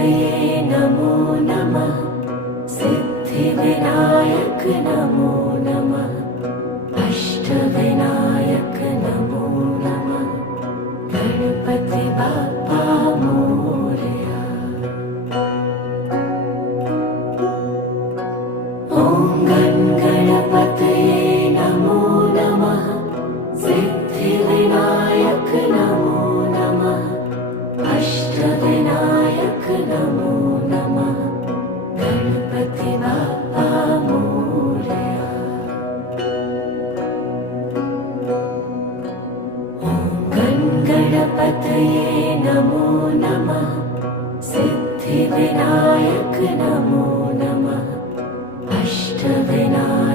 गणपतये नमो नमः। सिद्धिविनायक नमो नमः। अष्टविनायक नमो नमः। गणपति बाप्पा मोरया। ॐ गणपतये नमो नमः। सिद्धिविनायक नमो नमः। अष्टविनायक नमो नमः। गणपति बाप्पा मोरया। ॐ गणपतये नमो नमः। सिद्धिविनायक नमो नमः। अष्टविनायक